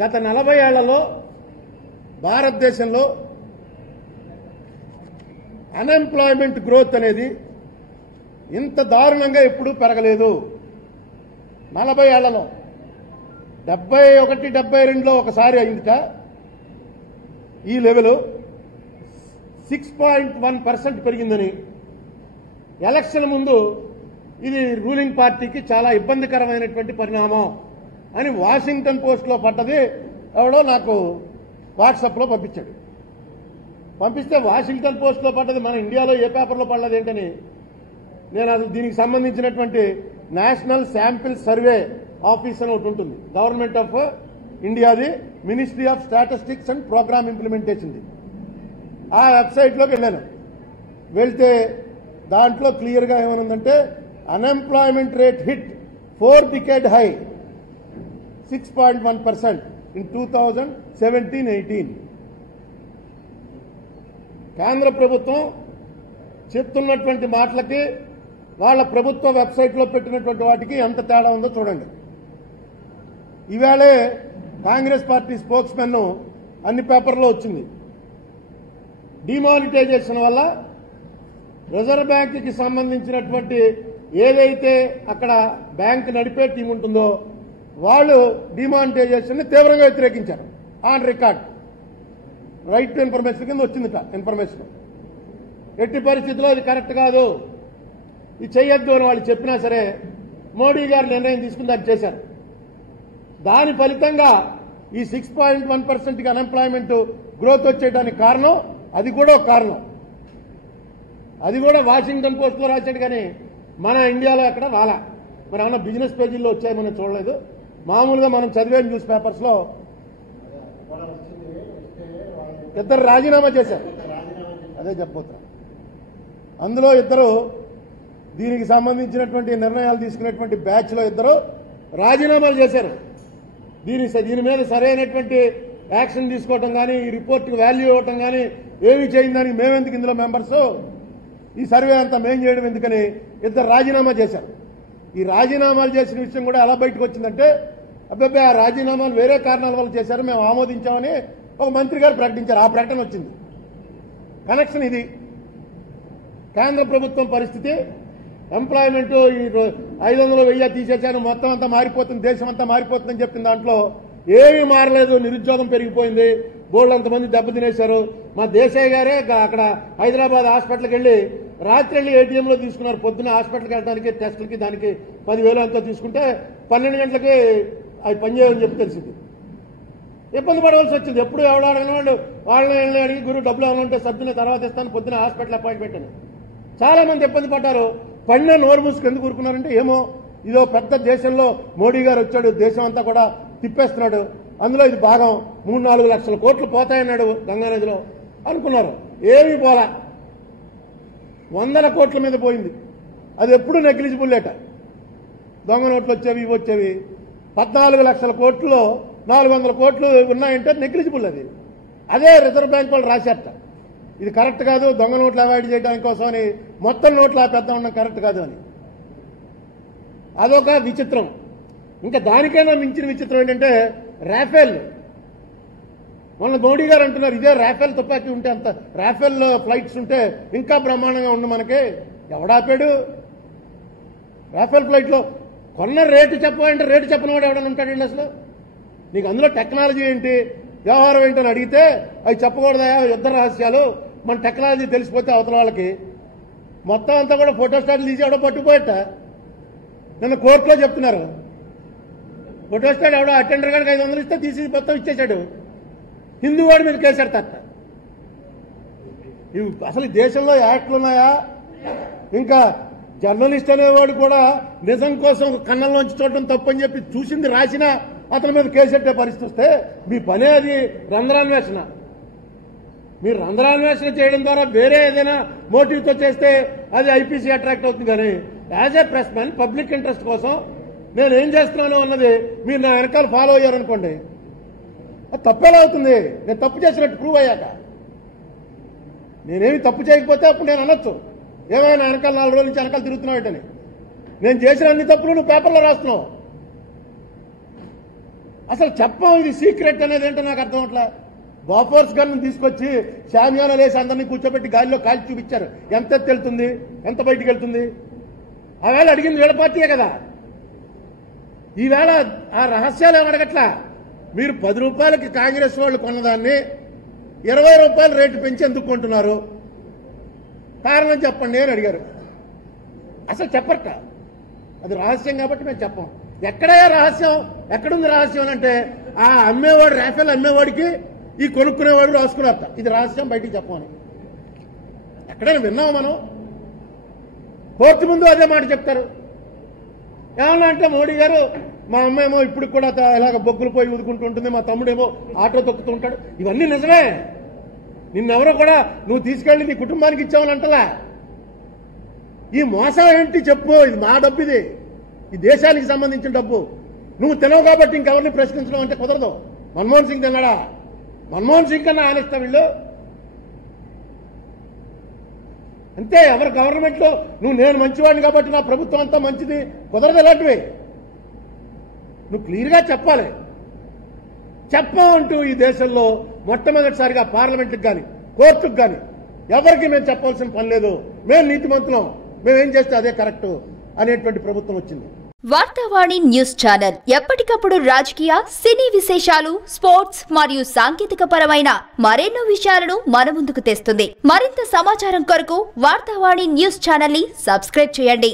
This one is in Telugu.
గత 40 ఏళ్లలో భారతదేశంలో అన్ఎంప్లాయ్మెంట్ గ్రోత్ అనేది ఇంత దారుణంగా ఎప్పుడూ పెరగలేదు. 40 ఏళ్లలో 71, 72లో ఒకసారి అయిందిట ఈ లెవెల్. 6.1% పెరిగిందని ఎలక్షన్ ముందు ఇది రూలింగ్ పార్టీకి చాలా ఇబ్బందికరమైనటువంటి పరిణామం అని వాషింగ్టన్ పోస్ట్లో పడ్డది. ఎవడో నాకు వాట్సాప్లో పంపించాడు. పంపిస్తే వాషింగ్టన్ పోస్ట్లో పడ్డది మన ఇండియాలో ఏ పేపర్లో పడలేదు ఏంటని నేను అసలు దీనికి సంబంధించినటువంటి నేషనల్ శాంపిల్ సర్వే ఆఫీస్ అని ఒకటి ఉంటుంది, గవర్నమెంట్ ఆఫ్ ఇండియాది, ministry of statistics and programme ఇంప్లిమెంటేషన్ది. ఆ వెబ్సైట్లోకి వెళ్ళాను. వెళ్తే దాంట్లో క్లియర్గా ఏమనుందంటే unemployment rate hit 4 decade high 6.1% in 2017-18. కేంద్ర ప్రభుత్వం చెప్తున్నటువంటి మాటలకి వాళ్ళ ప్రభుత్వ వెబ్సైట్లో పెట్టినటువంటి వాటికి ఎంత తేడా ఉందో చూడండి. ఈవేళే కాంగ్రెస్ పార్టీ స్పోక్స్ మెన్ అన్ని పేపర్లో వచ్చింది. డిమానిటైజేషన్ వల్ల రిజర్వ్ బ్యాంకుకి సంబంధించినటువంటి ఏదైతే అక్కడ బ్యాంక్ నడిపే టీం ఉంటుందో వాళ్ళు డిమానిటైజేషన్ ని తీవ్రంగా వ్యతిరేకించారు. On record right to information కింద వచ్చిందిట ఇన్ఫర్మేషన్. ఎట్టి పరిస్థితుల్లో ఇది కరెక్ట్ కాదు, ఇది చెయ్యొద్దు అని వాళ్ళు చెప్పినా సరే మోడీ గారు నిర్ణయం తీసుకుని దాన్ని చేశారు. దాని ఫలితంగా ఈ 6.1%కి అన్ఎంప్లాయ్మెంట్ గ్రోత్ వచ్చేయడానికి కారణం అది కూడా ఒక కారణం. అది కూడా వాషింగ్టన్ పోస్ట్లో రాశాడు కానీ మన ఇండియాలో ఎక్కడ రాలా. మరి ఏమన్నా బిజినెస్ పేజీల్లో వచ్చాయి మనం చూడలేదు. మామూలుగా మనం చదివే న్యూస్ పేపర్స్లో ఇద్దరు రాజీనామా చేశారు. అదే చెప్పబోతున్నా. అందులో ఇద్దరు దీనికి సంబంధించినటువంటి నిర్ణయాలు తీసుకునేటువంటి బ్యాచ్లో ఇద్దరు రాజీనామాలు చేశారు. దీని మీద సరైనటువంటి యాక్షన్ తీసుకోవటం కానీ ఈ రిపోర్ట్కి వాల్యూ ఇవ్వటం కానీ ఏమి చేయిందని మేమెందుకు ఇందులో మెంబర్స్, ఈ సర్వే అంతా మేం చేయడం ఎందుకని ఇద్దరు రాజీనామా చేశారు. ఈ రాజీనామాలు చేసిన విషయం కూడా ఎలా బయటకు వచ్చిందంటే అబ్బాయి ఆ రాజీనామాలు వేరే కారణాల వల్ల చేశారు, మేము ఆమోదించామని ఒక మంత్రి గారు ప్రకటించారు. ఆ ప్రకటన వచ్చింది. కనెక్షన్ ఇది. కేంద్ర ప్రభుత్వం పరిస్థితి ఎంప్లాయ్మెంట్ ఈ 500, 1000 తీసేశాను, మొత్తం అంతా మారిపోతుంది, దేశం అంతా మారిపోతుందని చెప్పిన దాంట్లో ఏమీ మారలేదు. నిరుద్యోగం పెరిగిపోయింది, బోళ్ళంతమంది దెబ్బతినేశారు. మా దేశాయ్ గారే అక్కడ హైదరాబాద్ హాస్పిటల్కి వెళ్ళి రాత్రి వెళ్ళి ఏటీఎంలో తీసుకున్నారు. పొద్దున్న హాస్పిటల్కి వెళ్ళడానికి టెస్టులకి దానికి 10,000 అంతా తీసుకుంటే 12 గంటలకి అవి పనిచేయమని చెప్పి తెలిసింది. ఇబ్బంది పడవలసి వచ్చింది. ఎప్పుడు ఎవడు అడగని వాళ్ళు వాళ్ళని అడిగి గురువు డబ్బులు ఏమైనా ఉంటే సర్దున తర్వాత ఇస్తాను, పొద్దున్న హాస్పిటల్ అపాయింట్మెంట్ అని. చాలా మంది ఇబ్బంది పడ్డారు. పడిన నోరు మూసుకు ఎందుకు ఊరుకున్నారంటే ఏమో ఇదో పెద్ద దేశంలో మోడీ గారు వచ్చాడు, దేశం అంతా కూడా తిప్పేస్తున్నాడు, అందులో ఇది భాగం 3-4 లక్షల కోట్లు పోతాయన్నాడు గంగానదిలో అనుకున్నారు. ఏమీ పోలా, 100ల కోట్ల మీద పోయింది. అది ఎప్పుడు నెగ్లిజిబుల్ లేట. దొంగ నోట్లు వచ్చేవి ఇవి వచ్చేవి. 14 లక్షల కోట్లలో 400 కోట్లు ఉన్నాయంటే నెగ్లిజిబుల్. అది అదే రిజర్వ్ బ్యాంక్ వాళ్ళు రాశారట. ఇది కరెక్ట్ కాదు, దొంగ నోట్లు అవాయిడ్ చేయడానికి కోసం అని మొత్తం నోట్లు ఆపేద్దాం ఉండడం కరెక్ట్ కాదు అని. అదొక విచిత్రం. ఇంకా దానికైనా మించిన విచిత్రం ఏంటంటే రాఫెల్. మొన్న మోడీ గారు అంటున్నారు ఇదే రాఫెల్ తుపాకీ ఉంటే అంత రాఫెల్ ఫ్లైట్స్ ఉంటే ఇంకా బ్రహ్మాండంగా ఉండు మనకి. ఎవడాపాడు? రాఫెల్ ఫ్లైట్లో కొన్న రేటు చెప్పమంటే రేటు చెప్పనివాడు ఎవడన్నా ఉంటాడండి అసలు? నీకు అందులో టెక్నాలజీ ఏంటి, వ్యవహారం ఏంటని అడిగితే అవి చెప్పకూడదా, యుద్ధ రహస్యాలు, మన టెక్నాలజీ తెలిసిపోతే అవతల వాళ్ళకి. మొత్తం అంతా కూడా ఫోటోస్టాట్లు తీసి ఎవడో పట్టుకుపోయట. నిన్న కోర్టులో చెప్తున్నారు ఫోటోస్టాట్ ఎవడో అటెండర్ గారికి 500 ఇస్తే తీసి మొత్తం ఇచ్చేశాడు. హిందూ వాడి మీద కేసేడతారట. ఇవి అసలు దేశంలో యాక్ట్లు ఉన్నాయా? ఇంకా జర్నలిస్ట్ అనేవాడు కూడా నిజం కోసం కన్నంలోంచి చూడటం తప్పని చెప్పి చూసింది రాసినా అతని మీద కేసెట్టే పరిస్థితి వస్తే మీ పనే అది రంధ్రాన్వేషణ. మీరు రంధ్రాన్వేషణ చేయడం ద్వారా వేరే ఏదైనా మోటివ్తో చేస్తే అది ఐపీసీ అట్రాక్ట్ అవుతుంది. కానీ as a press man public interest కోసం నేను ఏం చేస్తున్నాను అన్నది మీరు నా వెనకాల ఫాలో అయ్యారనుకోండి, అది తప్పేలా అవుతుంది. నేను తప్పు చేసినట్టు ప్రూవ్ అయ్యాక. నేనేమి తప్పు చేయకపోతే అప్పుడు నేను అనొచ్చు ఏమైనా వెనకాల 4 రోజుల నుంచి వెనకాల తిరుగుతున్నావు. నేను చేసిన అన్ని తప్పులు నువ్వు పేపర్లో రాస్తున్నావు. అసలు చెప్పం ఇది సీక్రెట్ అనేది ఏంటో నాకు అర్థం అవట్లే. బాఫోర్స్ గన్ను తీసుకొచ్చి శామ్యానా వేసి అందరినీ కూర్చోబెట్టి గాలిలో కాల్చి చూపించారు. ఎంత వెళ్తుంది, ఎంత బయటికి వెళ్తుంది? ఆవేళ అడిగింది వీళ్ళ పార్టీయే కదా. ఈవేళ ఆ రహస్యాలు ఏమి అడగట్లా. మీరు 10 రూపాయలకి కాంగ్రెస్ వాళ్ళు కొన్నదాన్ని 20 రూపాయలు రేటు పెంచి ఎందుకు కొంటున్నారు, కారణం చెప్పండి అని అడిగారు. అసలు చెప్పట. అది రహస్యం కాబట్టి మేము చెప్పం. ఎక్కడయ్యా రహస్యం, ఎక్కడుంది రహస్యం అంటే ఆ అమ్మేవాడు, రాఫెల్ అమ్మేవాడికి ఈ కొనుక్కునేవాడు రాసుకున్నారట. ఇది రహస్యం, బయటికి చెప్పమని. ఎక్కడైనా విన్నాము మనం? కోర్టు ముందు అదే మాట చెప్తారు. ఏమన్నా అంటే మోడీ గారు, మా అమ్మ ఏమో ఇప్పుడు కూడా ఇలాగ బొగ్గులు పోయి ఊదుకుంటూ ఉంటుంది, మా తమ్ముడేమో ఆటో తొక్కుతూ ఉంటాడు. ఇవన్నీ నిజమే. నిన్నెవరో కూడా నువ్వు తీసుకెళ్ళి నీ కుటుంబానికి ఇచ్చావని అంటలా. ఈ మోసం ఏంటి చెప్పు. ఇది మా డబ్బు, ఇది ఈ దేశానికి సంబంధించిన డబ్బు. నువ్వు తినవు కాబట్టి ఇంకెవరిని ప్రశ్నించడం అంటే కుదరదు. మన్మోహన్ సింగ్ తిన్నాడా? మన్మోహన్ సింగ్ కన్నా ఆనేస్తా వీళ్ళు. అంతే. ఎవరి గవర్నమెంట్లో నేను మంచివాడిని కాబట్టి నా ప్రభుత్వం అంతా మంచిది కుదరదు. ఎలాంటివి నువ్వు క్లియర్గా చెప్పాలి. చెప్పమంటూ ఈ దేశంలో మొట్టమొదటిసారిగా పార్లమెంట్కి కానీ కోర్టుకు కానీ ఎవరికి మేము చెప్పాల్సిన పని లేదు. మేము నీతిమంతులం, మేమేం చేస్తే అదే కరెక్ట్ అనేటువంటి ప్రభుత్వం వచ్చింది. వార్తావాణి న్యూస్ ఛానల్ ఎప్పటికప్పుడు రాజకీయ, సినీ విశేషాలు, స్పోర్ట్స్ మరియు సాంకేతిక పరమైన మరెన్నో విషయాలను మన ముందుకు తెస్తుంది. మరింత సమాచారం కొరకు వార్తావాణి న్యూస్ ఛానల్ ని సబ్స్క్రైబ్ చేయండి.